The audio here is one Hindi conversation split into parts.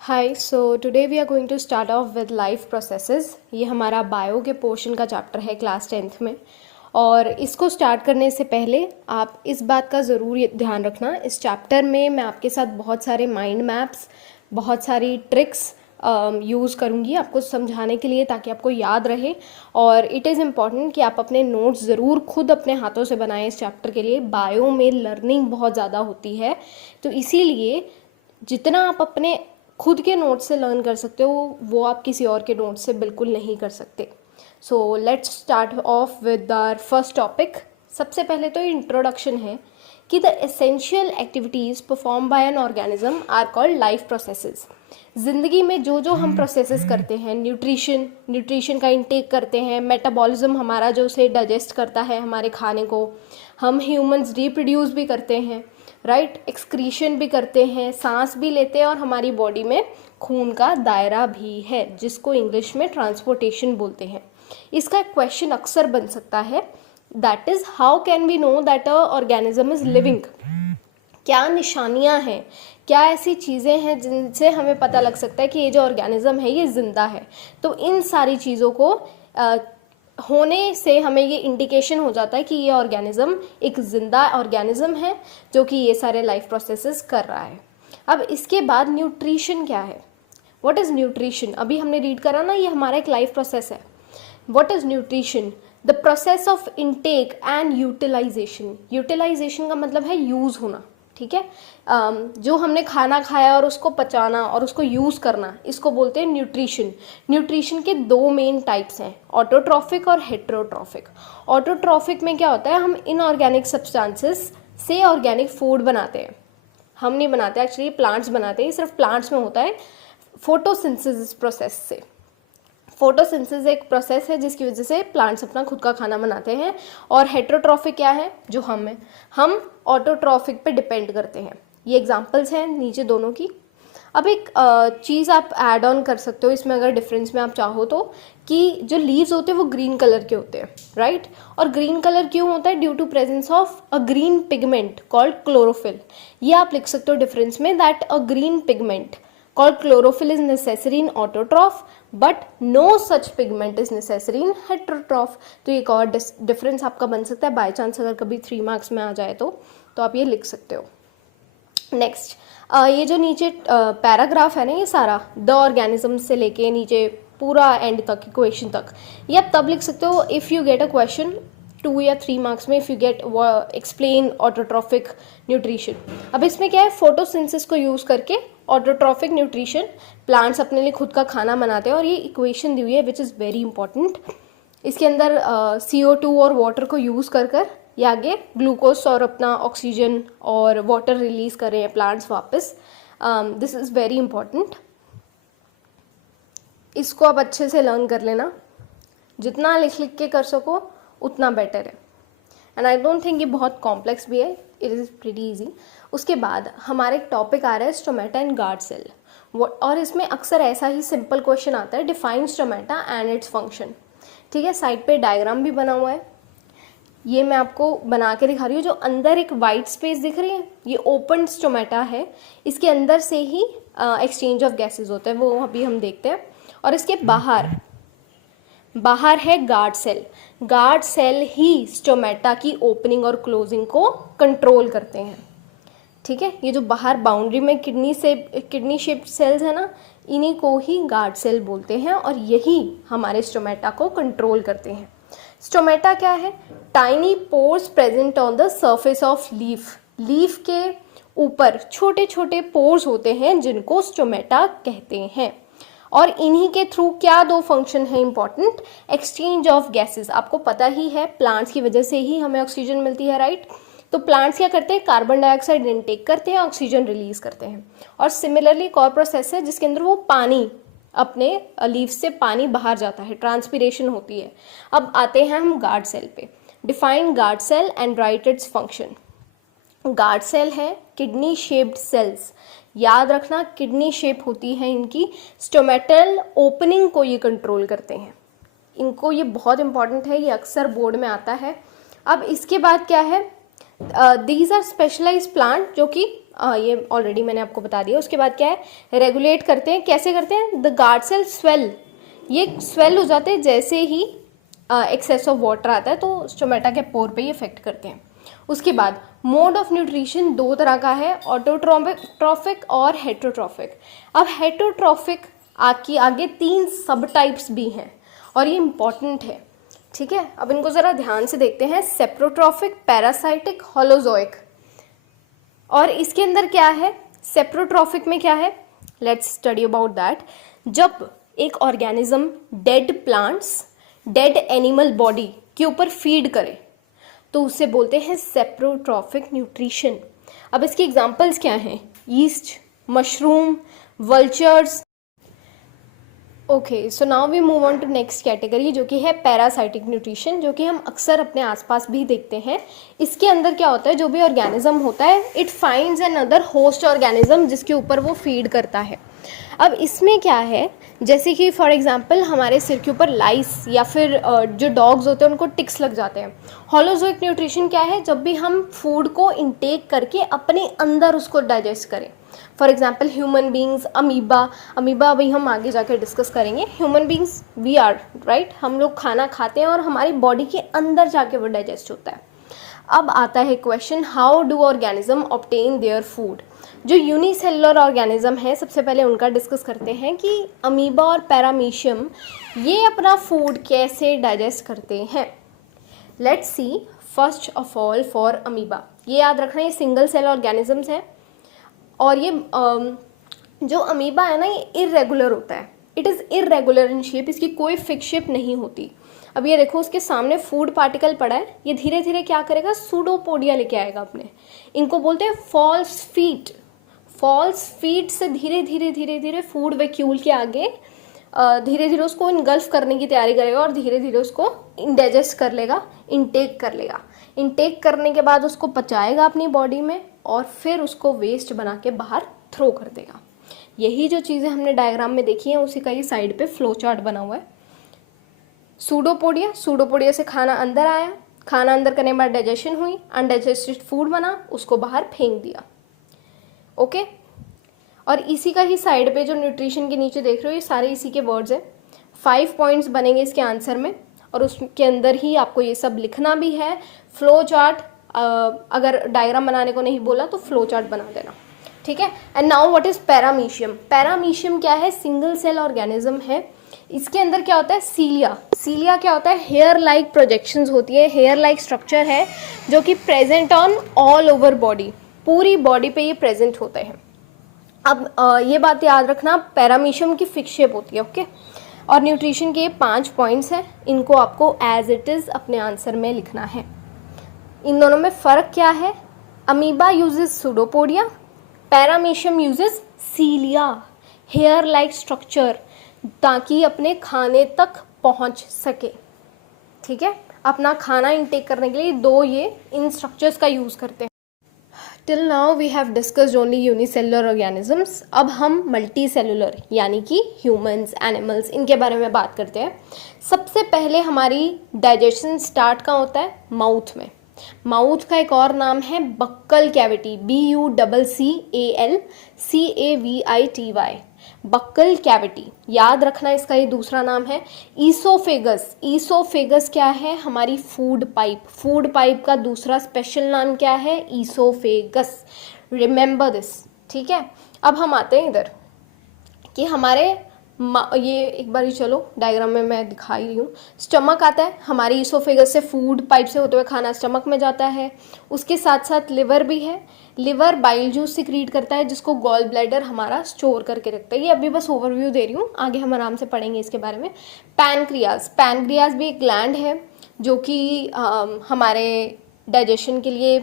Hi so today we are going to start off with life processes. ये हमारा बायो के पोर्शन का चैप्टर है क्लास 10th में। और इसको स्टार्ट करने से पहले आप इस बात का ज़रूर ध्यान रखना, इस चैप्टर में मैं आपके साथ बहुत सारे माइंड मैप्स, बहुत सारी ट्रिक्स यूज़ करूँगी आपको समझाने के लिए, ताकि आपको याद रहे। और इट इज़ इम्पॉर्टेंट कि आप अपने नोट्स ज़रूर खुद अपने हाथों से बनाएं इस चैप्टर के लिए। बायो में लर्निंग बहुत ज़्यादा होती है, तो इसीलिए जितना आप अपने खुद के नोट्स से लर्न कर सकते हो वो आप किसी और के नोट्स से बिल्कुल नहीं कर सकते। So let's start off with our first topic. सबसे पहले तो इंट्रोडक्शन है कि the essential activities perform by an organism are called life processes. ज़िंदगी में जो जो हम प्रोसेसेस करते हैं, न्यूट्रिशन का इंटेक करते हैं, मेटाबॉलिज्म हमारा जो उसे डाइजेस्ट करता है हमारे खाने को, हम ह्यूमंस रिप्रोड्यूस भी करते हैं, राइट, एक्सक्रीशन भी करते हैं, सांस भी लेते हैं, और हमारी बॉडी में खून का दायरा भी है जिसको इंग्लिश में ट्रांसपोर्टेशन बोलते हैं। इसका क्वेश्चन अक्सर बन सकता है, that is how can we know that a organism is living. क्या निशानियां हैं, क्या ऐसी चीज़ें हैं जिनसे हमें पता लग सकता है कि ये जो ऑर्गेनिज्म है ये ज़िंदा है। तो इन सारी चीज़ों को होने से हमें ये इंडिकेशन हो जाता है कि ये ऑर्गेनिज्म एक ज़िंदा ऑर्गेनिज्म है जो कि ये सारे लाइफ प्रोसेसेस कर रहा है। अब इसके बाद न्यूट्रिशन क्या है, व्हाट इज़ न्यूट्रिशन। अभी हमने रीड करा ना, ये हमारा एक लाइफ प्रोसेस है। What is nutrition, the process of intake and utilisation. Utilisation का मतलब है यूज़ होना, ठीक है। जो हमने खाना खाया और उसको पचाना और उसको यूज़ करना, इसको बोलते हैं न्यूट्रिशन। न्यूट्रिशन के दो मेन टाइप्स हैं, ऑटोट्रॉफिक और हेट्रोट्रॉफिक। ऑटोट्रॉफिक में क्या होता है, हम इनऑर्गेनिक सब्सटेंसेस से ऑर्गेनिक फूड बनाते हैं। हम नहीं बनाते एक्चुअली, प्लांट्स बनाते हैं, सिर्फ प्लांट्स में होता है फोटोसिंथेसिस प्रोसेस से। फोटोसिंथेसिस एक प्रोसेस है जिसकी वजह से प्लांट्स अपना खुद का खाना बनाते हैं। और हेट्रोट्रॉफिक क्या है, जो हम हैं, हम ऑटोट्रॉफिक पे डिपेंड करते हैं। ये एग्जांपल्स हैं नीचे दोनों की। अब एक चीज़ आप ऐड ऑन कर सकते हो इसमें, अगर डिफरेंस में आप चाहो तो, कि जो लीव्स होते हैं वो ग्रीन कलर के होते हैं, राइट। और ग्रीन कलर क्यों होता है, due to presence of a green pigment called chlorophyll. ये आप लिख सकते हो डिफरेंस में, that a green pigment called chlorophyll is necessary in autotroph but no such pigment is necessary in heterotroph। तो एक और डिफरेंस आपका बन सकता है, बाय चांस अगर कभी 3 मार्क्स में आ जाए तो आप ये लिख सकते हो। नेक्स्ट, ये जो नीचे पैराग्राफ है ना, ये सारा द ऑर्गेनिज्म से लेके नीचे पूरा एंड तक, इक्वेशन तक, ये आप तब लिख सकते हो if you get a question 2 या 3 मार्क्स में, if you get explain autotrophic nutrition. अब इसमें क्या है, फोटोसिंथेसिस को यूज़ करके ऑटोट्रॉफिक न्यूट्रिशन, प्लांट्स अपने लिए खुद का खाना बनाते हैं। और ये इक्वेशन दी हुई है विच इज़ वेरी इंपॉर्टेंट। इसके अंदर CO2 और वाटर को यूज़ कर ये आगे ग्लूकोज और अपना ऑक्सीजन और वाटर रिलीज कर रहे हैं प्लांट्स वापस। दिस इज़ वेरी इंपॉर्टेंट, इसको आप अच्छे से लर्न कर लेना, जितना लिख के कर सको उतना बेटर है। एंड आई डोंट थिंक ये बहुत कॉम्प्लेक्स भी है, इट इज़ प्रीटी ईजी। उसके बाद हमारा एक टॉपिक आ रहा है स्टोमेटा एंड गार्ड सेल। और इसमें अक्सर ऐसा ही सिंपल क्वेश्चन आता है, define stomata and its function. ठीक है, साइड पे डायग्राम भी बना हुआ है, ये मैं आपको बना के दिखा रही हूँ। जो अंदर एक वाइट स्पेस दिख रही है, ये ओपन स्टोमेटा है, इसके अंदर से ही एक्सचेंज ऑफ गैसेज होता है, वो अभी हम देखते हैं। और इसके बाहर है गार्ड सेल। गार्ड सेल ही स्टोमेटा की ओपनिंग और क्लोजिंग को कंट्रोल करते हैं, ठीक है। ये जो बाहर बाउंड्री में किडनी शेप्ड सेल्स है ना, इन्हीं को ही गार्ड सेल बोलते हैं, और यही हमारे स्टोमेटा को कंट्रोल करते हैं। स्टोमेटा क्या है, tiny pores present on the surface of leaf. Leaf के ऊपर छोटे छोटे पोर्स होते हैं जिनको स्टोमेटा कहते हैं। और इन्हीं के थ्रू क्या दो फंक्शन है इंपॉर्टेंट, एक्सचेंज ऑफ गैसेस। आपको पता ही है, प्लांट्स की वजह से ही हमें ऑक्सीजन मिलती है, राइट। तो प्लांट्स क्या करते हैं, कार्बन डाइऑक्साइड इनटेक करते हैं, ऑक्सीजन रिलीज करते हैं। और सिमिलरली एक और प्रोसेस है जिसके अंदर वो पानी, अपने लीव्स से पानी बाहर जाता है, ट्रांसपीरेशन होती है। अब आते हैं हम गार्ड सेल पे। Define guard cell and write its function. Guard cell है किडनी शेप्ड सेल्स, याद रखना किडनी शेप होती है इनकी। स्टोमेटल ओपनिंग को ये कंट्रोल करते हैं, इनको, ये बहुत इंपॉर्टेंट है, ये अक्सर बोर्ड में आता है। अब इसके बाद क्या है, दीज आर स्पेशलाइज प्लांट जो कि ये ऑलरेडी मैंने आपको बता दिया। उसके बाद क्या है, रेगुलेट करते हैं। कैसे करते हैं, द गार्ड सेल स्वेल, ये स्वेल हो जाते हैं जैसे ही एक्सेस ऑफ वाटर आता है, तो स्टोमेटा के पोर पे ये इफेक्ट करते हैं। उसके बाद मोड ऑफ न्यूट्रिशन दो तरह का है, ऑटोट्रॉफिक और हेटरोट्रॉफिक। अब हेटरोट्रॉफिक आगे आगे 3 सब टाइप्स भी हैं और ये इंपॉर्टेंट है, ठीक है। अब इनको ज़रा ध्यान से देखते हैं, सेप्रोट्रॉफिक, पैरासाइटिक, होलोजोइक। और इसके अंदर क्या है, सेप्रोट्रॉफिक में क्या है, लेट्स स्टडी अबाउट दैट। जब एक organism dead plants, dead animal body के ऊपर फीड करे तो उसे बोलते हैं सेप्रोट्रॉफिक न्यूट्रिशन। अब इसकी एग्जांपल्स क्या हैं, yeast, mushroom, vultures. Okay, so now we move on to next category जो कि है पैरासाइटिक न्यूट्रिशन, जो कि हम अक्सर अपने आसपास भी देखते हैं। इसके अंदर क्या होता है, जो भी ऑर्गेनिज्म होता है it finds an other host organism जिसके ऊपर वो फीड करता है। अब इसमें क्या है, जैसे कि फॉर एग्जांपल हमारे सिर के ऊपर लाइस या फिर जो डॉग्स होते हैं उनको टिक्स लग जाते हैं। होलोजोइक न्यूट्रिशन क्या है, जब भी हम फूड को इनटेक करके अपने अंदर उसको डाइजेस्ट करें। For example human beings, amoeba अभी हम आगे जाकर डिस्कस करेंगे। Human beings we are right, हम लोग खाना खाते हैं और हमारी बॉडी के अंदर जाके वो डाइजेस्ट होता है। अब आता है question, how do organism obtain their food. जो यूनिसेलुलर ऑर्गेनिज्म है, सबसे पहले उनका डिस्कस करते हैं कि अमीबा और पैरामीशियम ये अपना फूड कैसे डाइजेस्ट करते हैं। Let's see first of all for amoeba, ये याद रखना ये सिंगल सेल ऑर्गेनिजम्स हैं और ये जो अमीबा है ना ये इरेगुलर होता है, it is irregular in shape, इसकी कोई फिक्स शेप नहीं होती। अब ये देखो उसके सामने फूड पार्टिकल पड़ा है, ये धीरे धीरे क्या करेगा, सूडोपोडिया लेके आएगा अपने, इनको बोलते हैं फॉल्स फीट। फॉल्स फीट से धीरे धीरे धीरे धीरे फूड वैक्यूल के आगे धीरे धीरे उसको इनगल्फ करने की तैयारी करेगा और धीरे धीरे उसको इंडाइजेस्ट कर लेगा, इनटेक कर लेगा। इनटेक करने के बाद उसको पचाएगा अपनी बॉडी में और फिर उसको वेस्ट बना के बाहर थ्रो कर देगा। यही जो चीज़ें हमने डायग्राम में देखी हैं उसी का ये साइड पे फ्लो चार्ट बना हुआ है। सूडोपोडिया, सूडोपोडिया से खाना अंदर आया, खाना अंदर करने के बाद डाइजेशन हुई, अनडाइजेस्टेड फूड बना, उसको बाहर फेंक दिया। ओके, और इसी का ही साइड पे जो न्यूट्रिशन के नीचे देख रहे हो ये सारे इसी के वर्ड्स हैं। 5 पॉइंट्स बनेंगे इसके आंसर में और उसके अंदर ही आपको ये सब लिखना भी है। फ्लो चार्ट, अगर डायग्राम बनाने को नहीं बोला तो फ्लो चार्ट बना देना, ठीक है। And now what is paramecium. Paramecium क्या है, सिंगल सेल ऑर्गेनिज्म है। इसके अंदर क्या होता है, सीलिया। सीलिया क्या होता है, हेयर लाइक प्रोजेक्शंस होती है, हेयर लाइक स्ट्रक्चर है जो कि present on all over body, पूरी बॉडी पे ये प्रेजेंट होते हैं। अब ये बात याद रखना, पैरामीशियम की फिक्स शेप होती है, ओके। और न्यूट्रिशन के 5 पॉइंट्स हैं, इनको आपको एज इट इज़ अपने आंसर में लिखना है। इन दोनों में फ़र्क क्या है, amoeba uses pseudopodia, paramecium uses cilia, hair like structure, ताकि अपने खाने तक पहुंच सके, ठीक है। अपना खाना इनटेक करने के लिए दो ये इन स्ट्रक्चर्स का यूज़ करते हैं। Till now we have discussed only unicellular organisms. अब हम मल्टी सेलुलर यानी कि ह्यूमंस, एनिमल्स, इनके बारे में बात करते हैं। सबसे पहले हमारी डाइजेशन स्टार्ट कहाँ होता है, माउथ में। माउथ का एक और नाम है buccal cavity, BUCCAL buccal cavity, याद रखना इसका ये दूसरा नाम है। ईसोफेगस, ईसोफेगस क्या है, हमारी फूड पाइप। फूड पाइप का दूसरा स्पेशल नाम क्या है, ईसोफेगस, रिमेंबर दिस, ठीक है। अब हम आते हैं इधर कि हमारे ये एक बार ही चलो डायग्राम में मैं दिखा ही रही हूँ। स्टमक आता है, हमारी ईसोफेगस से फूड पाइप से होते हुए खाना स्टमक में जाता है। उसके साथ साथ लिवर भी है, लिवर बाइल जूस सिक्रीट करता है जिसको गॉल ब्लैडर हमारा स्टोर करके रखता है। ये अभी बस ओवरव्यू दे रही हूँ, आगे हम आराम से पढ़ेंगे इसके बारे में। पैनक्रियाज, पैनक्रियाज भी एक ग्लैंड है जो कि हमारे डाइजेशन के लिए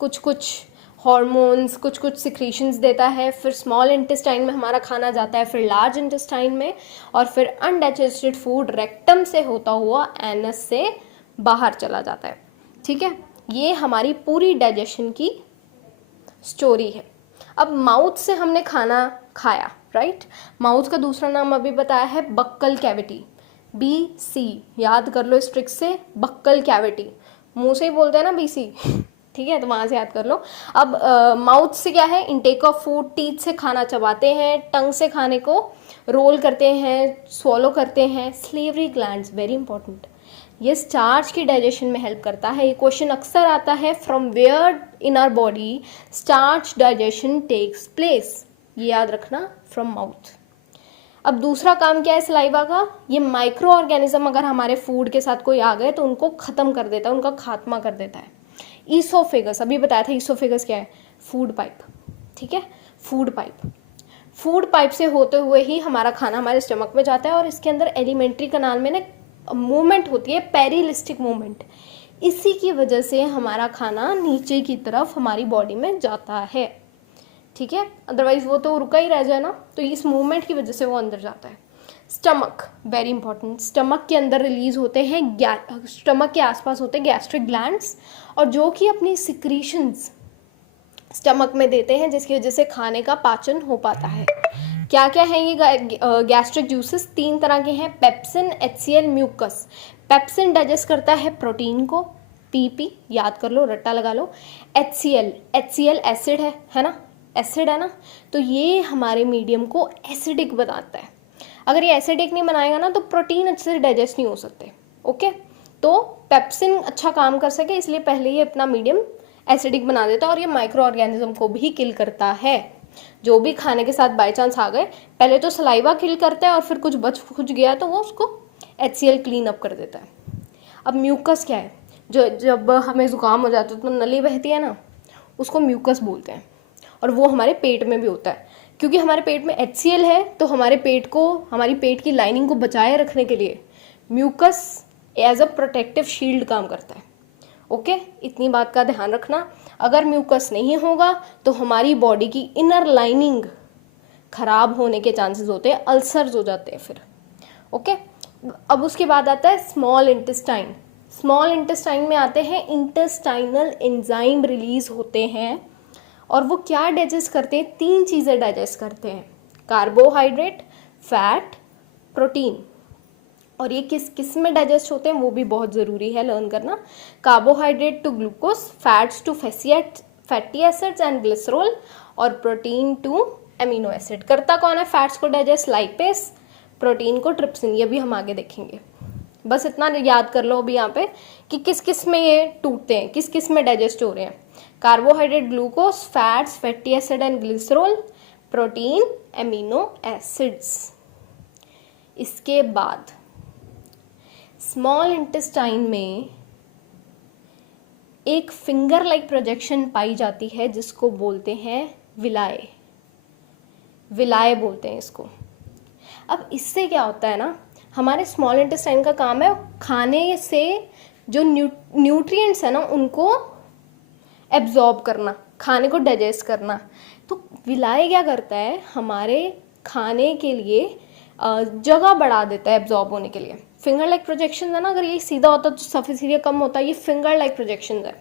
कुछ कुछ हॉर्मोन्स, कुछ कुछ सिक्रीशंस देता है। फिर स्मॉल इंटेस्टाइन में हमारा खाना जाता है, फिर लार्ज इंटेस्टाइन में, और फिर अनडाइजेस्टेड फूड रेक्टम से होता हुआ एनस से बाहर चला जाता है, ठीक है। ये हमारी पूरी डाइजेशन की स्टोरी है। अब माउथ से हमने खाना खाया, राइट। माउथ का दूसरा नाम अभी बताया है बक्कल कैविटी, BC, याद कर लो इस ट्रिक से, बक्कल कैविटी। मुंह से ही बोलते हैं ना BC, ठीक है, तो वहाँ से याद कर लो। अब माउथ से क्या है, इनटेक ऑफ फूड, टीथ से खाना चबाते हैं, टंग से खाने को रोल करते हैं, स्वॉलो करते हैं। स्लीवरी ग्लैंड्स वेरी इंपॉर्टेंट, ये स्टार्च की डाइजेशन में हेल्प करता है। ये क्वेश्चन अक्सर आता है, from where in our body starch digestion takes place, ये याद रखना, फ्रॉम माउथ। अब दूसरा काम क्या है सलाइवा का, ये माइक्रो ऑर्गेनिज्म अगर हमारे फूड के साथ कोई आ गए तो उनको ख़त्म कर देता है, उनका खात्मा कर देता है। ईसोफेगस, अभी बताया था ईसोफेगस क्या है, फूड पाइप, ठीक है, फूड पाइप। फूड पाइप से होते हुए ही हमारा खाना हमारे स्टमक में जाता है, और इसके अंदर एलिमेंट्री कनाल में ना मूवमेंट होती है, पेरिलिस्टिक मूवमेंट, इसी की वजह से हमारा खाना नीचे की तरफ हमारी बॉडी में जाता है, ठीक है, अदरवाइज वो तो रुका ही रह जाए ना, तो इस मूवमेंट की वजह से वो अंदर जाता है। स्टमक वेरी इंपॉर्टेंट, स्टमक के अंदर रिलीज होते हैं, स्टमक के आसपास होते हैं गैस्ट्रिक ग्लैंड्स, और जो कि अपनी सिक्रीशंस स्टमक में देते हैं, जिसकी वजह से खाने का पाचन हो पाता है। क्या क्या है ये गैस्ट्रिक जूसेस, 3 तरह के हैं, pepsin, HCl, mucus. Pepsin digest करता है प्रोटीन को, PP याद कर लो, रट्टा लगा लो। HCl एसिड है ना, एसिड है ना, तो ये हमारे मीडियम को एसिडिक बनाता है। अगर ये एसिडिक नहीं बनाएगा ना तो प्रोटीन अच्छे से डाइजेस्ट नहीं हो सकते। ओके, तो पेप्सिन अच्छा काम कर सके इसलिए पहले ये अपना मीडियम एसिडिक बना देता है, और ये माइक्रो ऑर्गेनिज्म को भी किल करता है। जो भी खाने के साथ बाई चांस आ गए, पहले तो सलाइवा किल करता है, और फिर कुछ बच कुछ गया तो वो उसको HCl क्लीन अप कर देता है। अब म्यूकस क्या है, जो जब हमें ज़ुकाम हो जाता है तो नली बहती है ना, उसको म्यूकस बोलते हैं, और वो हमारे पेट में भी होता है। क्योंकि हमारे पेट में HCl है, तो हमारे पेट को, हमारी पेट की लाइनिंग को बचाए रखने के लिए mucus as a protective shield काम करता है। ओके, इतनी बात का ध्यान रखना। अगर म्यूकस नहीं होगा तो हमारी बॉडी की इनर लाइनिंग खराब होने के चांसेस होते हैं, अल्सर्स हो जाते हैं फिर। ओके, अब उसके बाद आता है स्मॉल इंटेस्टाइन। स्मॉल इंटेस्टाइन में आते हैं इंटेस्टाइनल एंजाइम रिलीज होते हैं, और वो क्या डाइजेस्ट करते हैं, 3 चीज़ें डाइजेस्ट करते हैं, कार्बोहाइड्रेट, फैट, प्रोटीन। और ये किस किस में डाइजेस्ट होते हैं वो भी बहुत ज़रूरी है लर्न करना। Carbohydrate to glucose, fats to fatty acids and glycerol, और प्रोटीन टू एमिनो एसिड। करता कौन है फैट्स को डाइजेस्ट, लाइपेस, प्रोटीन को ट्रिप्सिन, ये भी हम आगे देखेंगे। बस इतना याद कर लो अभी यहाँ पे कि किस किस में ये टूटते हैं, किस किस में डाइजेस्ट हो रहे हैं। Carbohydrate glucose, fats, fatty acid and glycerol, protein, amino acids. इसके बाद स्मॉल इंटेस्टाइन में एक फिंगर लाइक प्रोजेक्शन पाई जाती है जिसको बोलते हैं विलाय, विलाय बोलते हैं इसको। अब इससे क्या होता है ना, हमारे स्मॉल इंटेस्टाइन का काम है खाने से जो न्यूट्रिएंट्स है ना उनको एब्जॉर्ब करना, खाने को डाइजेस्ट करना। तो विलाय क्या करता है, हमारे खाने के लिए जगह बढ़ा देता है एब्जॉर्ब होने के लिए। फिंगर लाइक प्रोजेक्शन है ना, अगर ये सीधा होता तो सरफेस एरिया कम होता है, ये फिंगर लाइक प्रोजेक्शन है।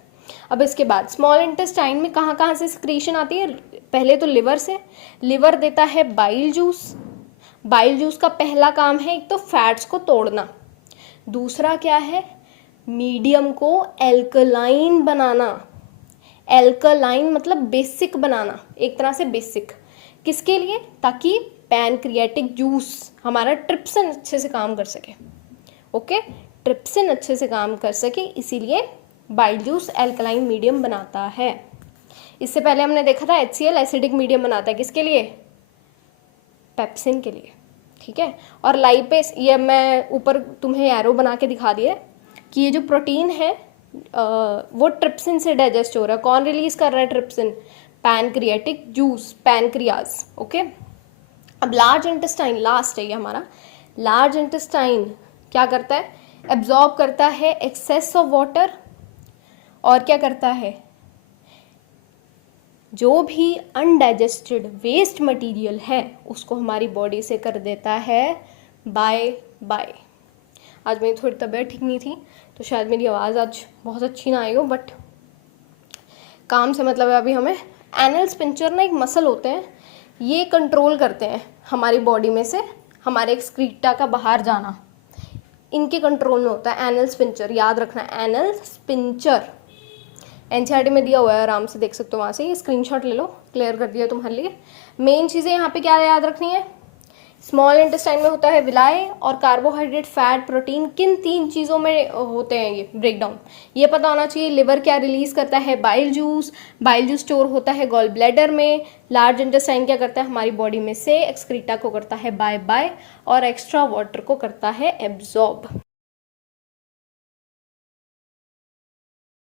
अब इसके बाद स्मॉल इंटेस्टाइन में कहाँ कहाँ से सिक्रीशन आती है, पहले तो लिवर से, लिवर देता है बाइल जूस। बाइल जूस का पहला काम है एक तो फैट्स को तोड़ना, दूसरा क्या है, मीडियम को एल्कलाइन बनाना। एल्कलाइन मतलब बेसिक बनाना, एक तरह से बेसिक, किसके लिए, ताकि पैनक्रियाटिक जूस हमारा ट्रिप्सिन अच्छे से काम कर सके। ओके, ट्रिप्सिन अच्छे से काम कर सके, इसीलिए बाइल जूस एल्कलाइन मीडियम बनाता है। इससे पहले हमने देखा था HCl एसिडिक मीडियम बनाता है, किसके लिए, पेप्सिन के लिए, ठीक है। और लाइपेस, ये मैं ऊपर तुम्हें एरो बना के दिखा दिया कि ये जो प्रोटीन है वो ट्रिप्सिन से डाइजेस्ट हो रहा है। कौन रिलीज कर रहा है trypsin, pancreatic juice, pancreas. Okay, अब लार्ज इंटेस्टाइन लास्ट है ये हमारा। लार्ज इंटेस्टाइन क्या करता है, एब्जॉर्ब करता है एक्सेस ऑफ वाटर, और क्या करता है, जो भी अनडाइजेस्टेड वेस्ट मटेरियल है उसको हमारी बॉडी से कर देता है बाय बाय। आज मेरी थोड़ी तबीयत ठीक नहीं थी तो शायद मेरी आवाज़ आज बहुत अच्छी ना आई हो, बट काम से मतलब है अभी हमें। एनल स्पिंचर ना एक मसल होते हैं, ये कंट्रोल करते हैं हमारी बॉडी में से हमारे एक्सक्रीटा का बाहर जाना, इनके कंट्रोल में होता है एनल स्पिंचर। याद रखना एनल स्पिंचर, एनसीईआरटी में दिया हुआ है, आराम से देख सकते हो वहाँ से, ये स्क्रीनशॉट ले लो, क्लियर कर दिया तुम्हारे लिए। मेन चीज़ें यहाँ पे क्या याद रखनी है, स्मॉल इंटेस्टाइन में होता है विलाय, और कार्बोहाइड्रेट, फैट, प्रोटीन, किन 3 चीज़ों में होते हैं ये ब्रेकडाउन, ये पता होना चाहिए। लिवर क्या रिलीज करता है, बाइल जूस स्टोर होता है गॉल ब्लैडर में। लार्ज इंटेस्टाइन क्या करता है हमारी बॉडी में से, एक्सक्रीटा को करता है बाय बाय, और एक्स्ट्रा वाटर को करता है एब्जॉर्ब।